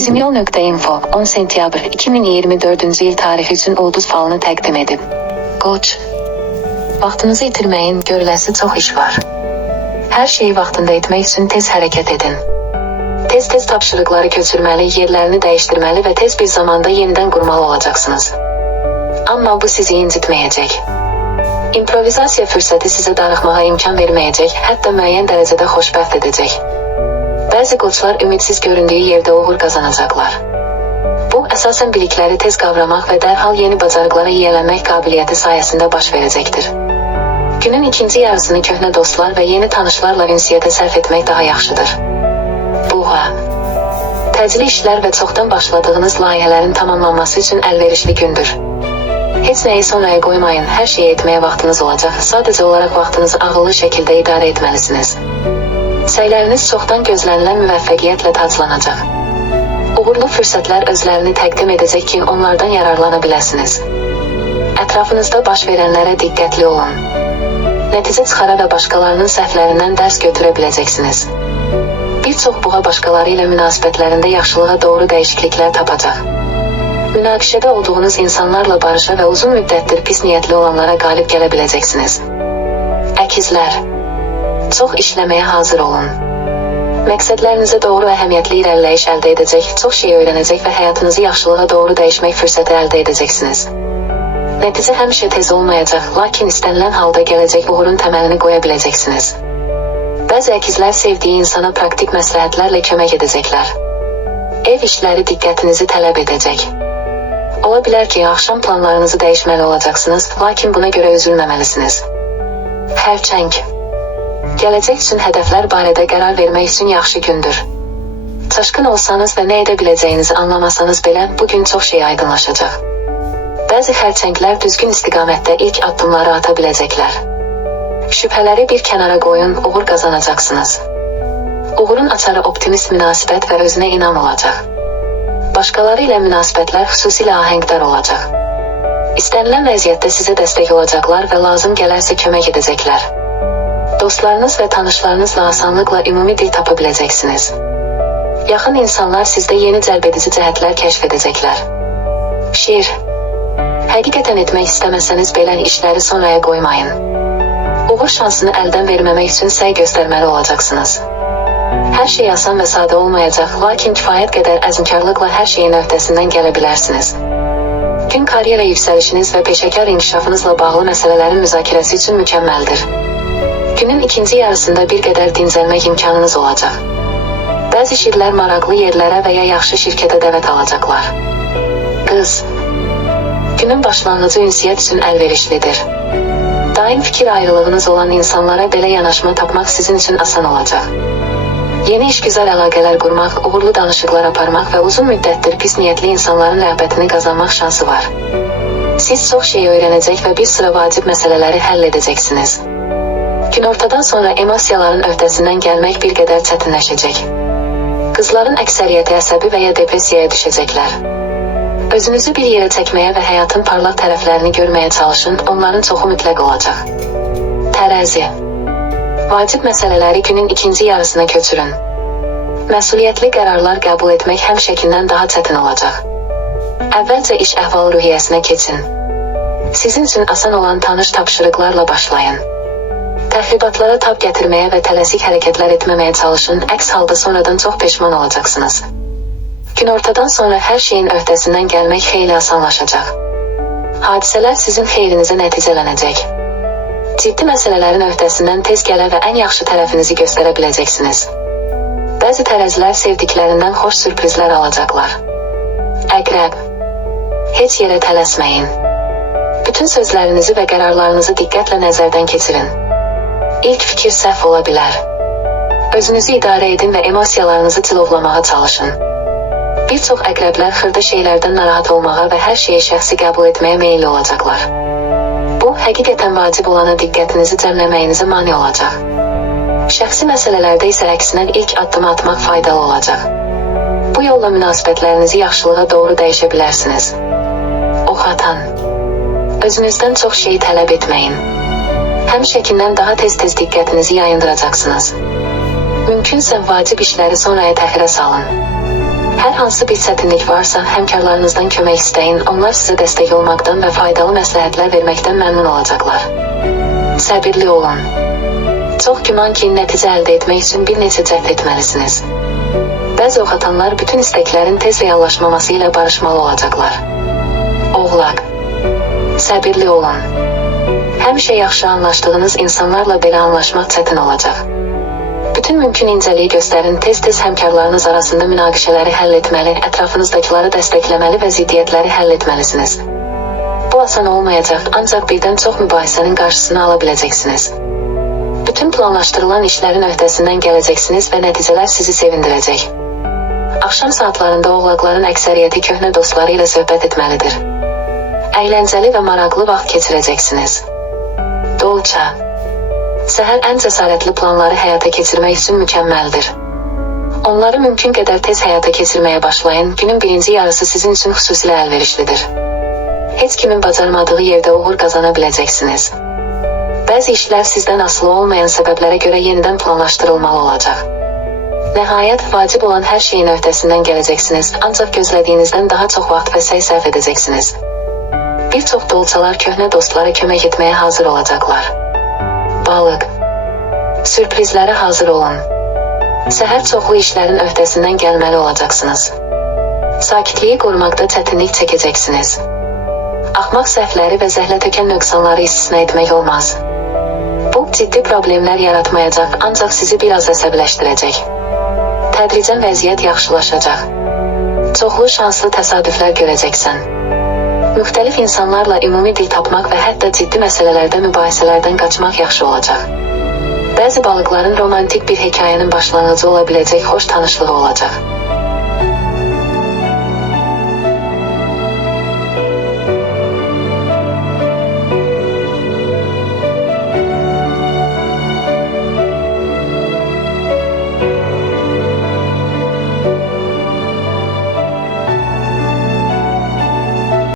Simyol.info 10 sentyabr 2024 yıl tarihi üçün ulduz falını təqdim edib. Qoç Vaxtınızı itirməyin, görüləsi çox iş var. Hər şeyi vaxtında etmək üçün tez hərəkət edin. Tez-tez tapşırıqları köçürməli, yerlərini dəyişdirməli və tez bir zamanda yenidən qurmalı olacaqsınız. Amma bu sizi incitməyəcək. İmprovizasiya fürsəti sizə darıxmağa imkan verməyəcək, hətta müəyyən dərəcədə xoşbəxt edəcək. Bəzi qoçlar ümidsiz göründüyü yerdə uğur qazanacaqlar. Bu, əsasən bilikləri tez qavramaq və dərhal yeni bacarıqlara yiyələnmək qabiliyyəti sayəsində baş verəcəkdir. Günün ikinci yarısını köhnə dostlar və yeni tanışlarla ünsiyyətə sərf etmək daha yaxşıdır. Buğa Təcili işlər və çoxdan başladığınız layihələrin tamamlanması üçün əlverişli gündür. Heç nəyi sonraya qoymayın, hər şeyi etməyə vaxtınız olacaq. Sadəcə olaraq vaxtınızı ağıllı şəkildə idarə etməlisiniz. Səyləriniz çoxdan gözlənilən müvəffəqiyyətlə taclanacaq. Uğurlu fürsətlər özlərini təqdim edəcək ki, onlardan yararlana biləsiniz. Ətrafınızda baş verənlərə diqqətli olun. Nəticə çıxara və başqalarının səhvlərindən dərs götürə biləcəksiniz. Bir çox buğa başqaları ilə münasibətlərində yaxşılığa doğru dəyişikliklər tapacaq. Münaqişədə olduğunuz insanlarla barışa və uzun müddətdir pis niyyətli olanlara qalib gələ biləcəksiniz. Əkizlər Çox işləməyə hazır olun. Məqsədlərinizə doğru əhəmiyyətli irəliləyiş əldə edəcək, çox şey öyrənəcək və həyatınızı yaxşılığa doğru dəyişmək fürsəti əldə edəcəksiniz. Nəticə həmişə tez olmayacaq, lakin istənilən halda gələcək uğurun təməlini qoya biləcəksiniz. Bəzi əkizlər sevdiyi insana praktik məsləhətlərlə kömək edəcəklər. Ev işləri diqqətinizi tələb edəcək. Ola bilər ki, axşam planlarınızı dəyişməli olacaqsınız, lakin buna görə üzülməməlisiniz. Hərçəng Gələcək üçün hədəflər barədə qərar vermək üçün yaxşı gündür. Çaşqın olsanız və nə edə biləcəyinizi anlamasanız belə, bu gün çox şey aydınlaşacaq. Bəzi xərçənglər düzgün istiqamətdə ilk addımları ata biləcəklər. Şübhələri bir kənara qoyun, uğur qazanacaqsınız. Uğurun açarı optimist münasibət və özünə inam olacaq. Başqaları ilə münasibətlər xüsusilə ahəngdar olacaq. İstənilən vəziyyətdə sizə dəstək olacaqlar və lazım gələrsə kömək edəcəklər. Dostlarınız və tanışlarınızla asanlıqla ümumi dil tapa biləcəksiniz. Yaxın insanlar sizdə yeni cəlbedici cəhətlər kəşf edəcəklər. Şiir Həqiqətən etmək istəməsəniz belə işləri sonraya qoymayın. Uğur şansını əldən verməmək üçün səy göstərməli olacaqsınız. Hər şey asan və sadə olmayacaq, lakin kifayət qədər əzmkarlıqla hər şeyin öhdəsindən gələ bilərsiniz. Gün karyera yüksəlişiniz və peşəkar inkişafınızla bağlı məsələlərin müzakirəsi üçün mükəmməldir. Günün ikinci yarısında bir qədər dincəlmək imkanınız olacaq. Bəzi şirlər maraqlı yerlərə və ya yaxşı şirkətə dəvət alacaqlar. Qız Günün başlanğıcı ünsiyyət üçün əlverişlidir. Daim fikir ayrılığınız olan insanlara belə yanaşma tapmaq sizin üçün asan olacaq. Yeni işgüzar əlaqələr qurmaq, uğurlu danışıqlar aparmaq və uzun müddətdir pis niyyətli insanların rəğbətini qazanmaq şansı var. Siz çox şey öyrənəcək və bir sıra vacib məsələləri həll edəcəksiniz. Günortadan sonra emosiyaların öhdəsindən gəlmək bir qədər çətinləşəcək. Qızların əksəriyyəti əsəbi və ya depressiyaya düşəcəklər. Özünüzü bir yerə çəkməyə və həyatın parlaq tərəflərini görməyə çalışın, onların çoxu mütləq olacaq. Tərəzi Vacib məsələləri günün ikinci yarısına köçürün. Məsuliyyətli qərarlar qəbul etmək həmişəkindən daha çətin olacaq. Əvvəlcə iş əhval-ruhiyyəsinə keçin. Sizin üçün asan olan tanış tapşırıqlarla başlayın. Təxribatlara tab gətirməyə və tələsik hərəkətlər etməməyə çalışın, əks halda sonradan çox peşman olacaqsınız. Günortadan sonra hər şeyin öhdəsindən gəlmək xeyli asanlaşacaq. Hadisələr sizin xeyrinizə nəticələnəcək. Ciddi məsələlərin öhdəsindən tez gələ və ən yaxşı tərəfinizi göstərə biləcəksiniz. Bəzi tərəzilər sevdiklərindən xoş sürprizlər alacaqlar. Əqrəb Heç yerə tələsməyin. Bütün sözlərinizi və qərarlarınızı diqqətlə nəzərdən keçirin. İlk fikir səhv ola bilər. Özünüzü idarə edin və emosiyalarınızı cilovlamağa çalışın. Bir çox əqrəblər xırda şeylərdən narahat olmağa və hər şeyi şəxsi qəbul etməyə meyilli olacaqlar. Bu, həqiqətən vacib olana diqqətinizi cəmləməyinizə mane olacaq. Şəxsi məsələlərdə isə əksinə ilk addımı atmaq faydalı olacaq. Bu yolla münasibətlərinizi yaxşılığa doğru dəyişə bilərsiniz. Ox atan. Özünüzdən çox şey tələb etməyin həmişəkindən daha tez-tez diqqətinizi yayındıracaqsınız. Mümkünsə vacib işləri sonraya təxirə salın. Hər hansı bir çətinlik varsa, həmkarlarınızdan kömək istəyin. Onlar sizə dəstək olmaqdan və faydalı məsləhətlər verməkdən məmnun olacaqlar. Səbirli olun. Çox güman ki, nəticə əldə etmək üçün bir neçə cəhd etməlisiniz. Bəzi oxatanlar bütün istəklərin tez reallaşmaması ilə barışmalı olacaqlar. Oğlaq. Səbirli olun. Həmişə yaxşı anlaşdığınız insanlarla belə anlaşmaq çətin olacaq. Bütün mümkün incəliyi göstərin, tez-tez həmkarlarınız arasında münaqişələri həll etməli, ətrafınızdakiləri dəstəkləməli və ziddiyyətləri həll etməlisiniz. Bu asan olmayacaq, ancaq birdən çox mübahisənin qarşısını ala biləcəksiniz. Bütün planlaşdırılan işlərin öhdəsindən gələcəksiniz və nəticələr sizi sevindirəcək. Axşam saatlarında oğlaqların əksəriyyəti köhnə dostları ilə söhbət etməlidir. Əyləncəli və maraqlı vaxt keçirəcəksiniz. Dolça. Səhər ən cəsarətli planları həyata keçirmək üçün mükəmməldir. Onları mümkün qədər tez həyata keçirməyə başlayın. Günün birinci yarısı sizin üçün xüsusilə əlverişlidir. Heç kimin bacarmadığı yerdə uğur qazana biləcəksiniz. Bəzi işlər sizdən asılı olmayan səbəblərə görə yenidən planlaşdırılmalı olacaq. Nəhayət, vacib olan hər şeyin öhdəsindən gələcəksiniz, ancaq gözlədiyinizdən daha çox vaxt və səy sərf edəcəksiniz. Bir çox dolçalar köhnə dostlara kömək etməyə hazır olacaqlar. Balıq. Sürprizlərə hazır olun. Səhər çoxlu işlərin öhdəsindən gəlməli olacaqsınız. Sakitliyi qorumaqda çətinlik çəkəcəksiniz. Axmaq səhvləri və zəhlətökən nöqsanları istisna etmək olmaz. Bu ciddi problemlər yaratmayacaq, ancaq sizi biraz əsəbləşdirəcək. Tədricən vəziyyət yaxşılaşacaq. Çoxlu şanslı təsadüflər görəcəksən. Müxtəlif insanlarla ümumi dil tapmaq və hətta ciddi məsələlərdə mübahisələrdən qaçmaq yaxşı olacaq. Bəzi balıqların romantik bir hekayənin başlanğıcı ola biləcək xoş tanışlığı olacaq.